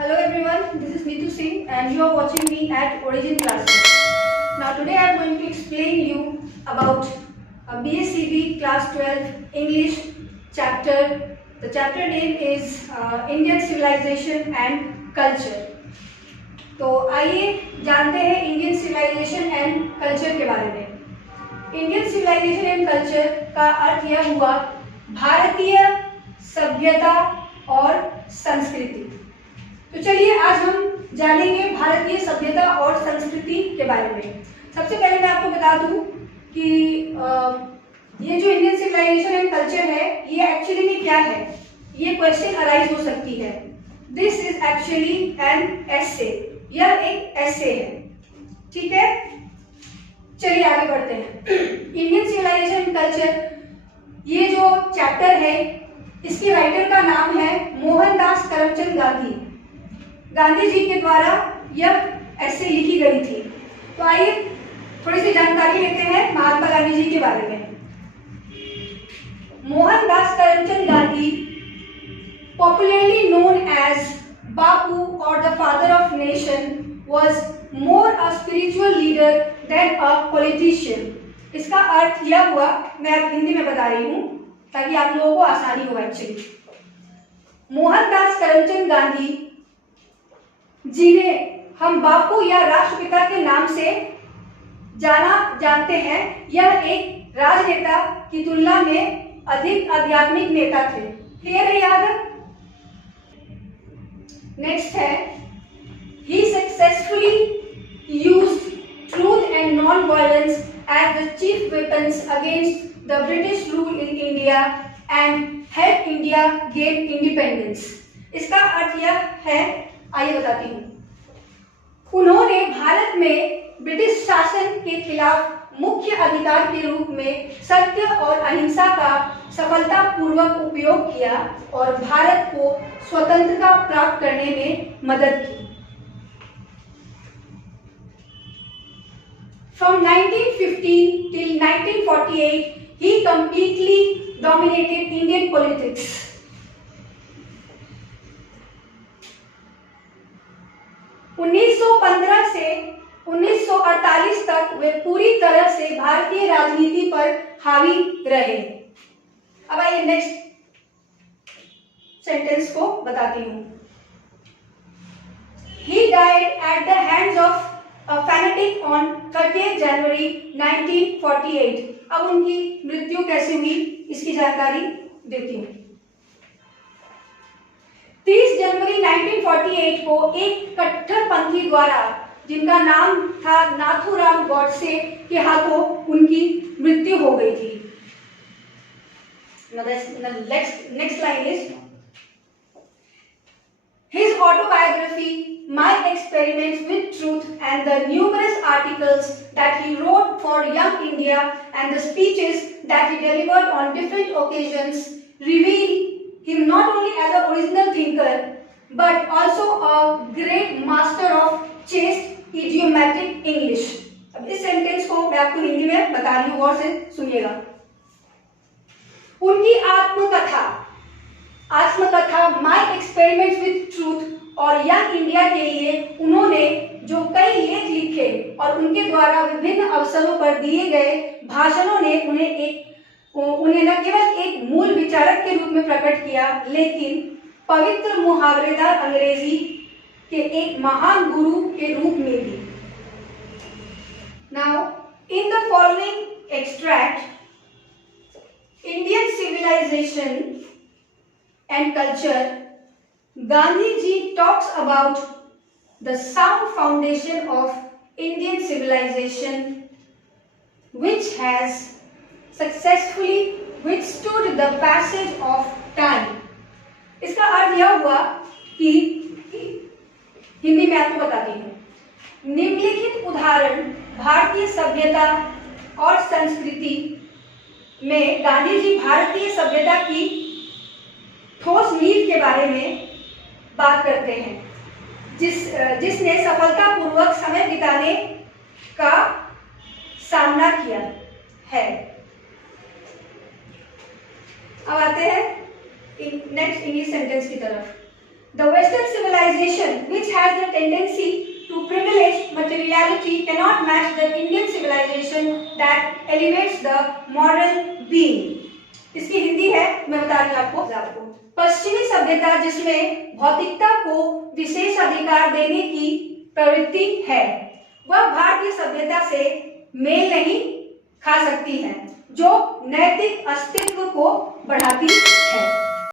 Hello everyone, this is Neetu Singh and you are watching me at Origin Classes. Now today I am going to explain you about BSCB Class 12 English chapter. The chapter name is Indian Civilization and Culture. तो आइए जानते हैं Indian civilisation and culture के बारे में। Indian civilisation and culture का अर्थ यह हुआ भारतीय सभ्यता और संस्कृति। तो चलिए आज हम जानेंगे भारतीय सभ्यता और संस्कृति के बारे में। सबसे पहले मैं आपको बता दूं कि ये जो इंडियन सिविलाइजेशन एंड कल्चर है ये एक्चुअली में क्या है, ये क्वेश्चन अराइज हो सकती है। This is actually an essay, यह एक एसे है, ठीक है। चलिए आगे बढ़ते हैं। इंडियन सिविलाइजेशन एंड कल्चर, ये जो चैप्टर है इसके राइटर का नाम है मोहनदास करमचंद गांधी। गांधी जी के द्वारा यह ऐसे लिखी गई थी। तो आइए थोड़ी सी जानकारी लेते हैं महात्मा गांधी जी के बारे में। Mohandas Karamchand Gandhi, popularly known as Bapu और the father of nation, was more a spiritual leader than a politician। इसका अर्थ यह हुआ, मैं अब हिंदी में बता रही हूं ताकि आप लोगों को आसानी हो। एक्चुअली मोहनदास करमचंद गांधी, जिन्हें हम बापू या राष्ट्रपिता के नाम से जानते हैं, यह एक राजनेता की तुलना में अधिक आध्यात्मिक नेता थे। क्लियर है याद? नेक्स्ट है, he successfully used truth and non-violence as the chief weapons against the British rule in India and helped India gain independence। इसका अर्थ यह है, आइए बताती हूँ। उन्होंने भारत में ब्रिटिश शासन के खिलाफ मुख्य अधिकार के रूप में सत्य और अहिंसा का सफलतापूर्वक उपयोग किया और भारत को स्वतंत्रता प्राप्त करने में मदद की। From 1915 till 1948, he completely dominated Indian politics। उन्नीस सौ 15 से 1948 तक वे पूरी तरह से भारतीय राजनीति पर हावी रहे। अब आइए नेक्स्ट सेंटेंस को बताती हूँ। He died at the hands of a fanatic on 30th January 1948। अब उनकी मृत्यु कैसे हुई इसकी जानकारी देती हूँ। 30 जनवरी 1948 को एक कट्टरपंथी द्वारा, जिनका नाम था नाथूराम गॉडसे, के हाथों उनकी मृत्यु हो गई थी। Next line is his autobiography, My Experiments with Truth, and the numerous articles that he wrote for Young India and the speeches that he delivered on different occasions reveal him not only as an original thinker but also a great master of chaste idiomatic English। अब इस sentence को मैं आपको हिंदी में बता रही हूँ, गौर से सुनिएगा। उनकी आत्मकथा माई एक्सपेरिमेंट्स विथ ट्रूथ और यंग इंडिया के लिए उन्होंने जो कई लेख लिखे और उनके द्वारा विभिन्न अवसरों पर दिए गए भाषणों ने उन्हें न केवल एक मूल विचारक के रूप में प्रकट किया, लेकिन पवित्र मुहावरेदार अंग्रेजी के एक महान गुरु के रूप में भी। Now in the following extract, Indian civilization and culture, Gandhi ji talks about the sound foundation of Indian civilization which has successfully withstood the passage of time। इसका अर्थ यह हुआ कि हिंदी में आपको बताती हूँ। निम्नलिखित उदाहरण भारतीय सभ्यता और संस्कृति में गांधी जी भारतीय सभ्यता की ठोस नींव के बारे में बात करते हैं, जिसने सफलतापूर्वक समय बिताने का सामना किया है। अब आते हैं नेक्स्ट इंग्लिश सेंटेंस की तरफ। The Western civilization, which has the tendency to privilege materiality, cannot match the Indian civilization that elevates the moral being. इसकी हिंदी है, मैं बता रही हूँ आपको। पश्चिमी सभ्यता जिसमें भौतिकता को विशेष अधिकार देने की प्रवृत्ति है, वह भारतीय सभ्यता से मेल नहीं खा सकती है, जो नैतिक अस्तित्व को बढ़ाती है।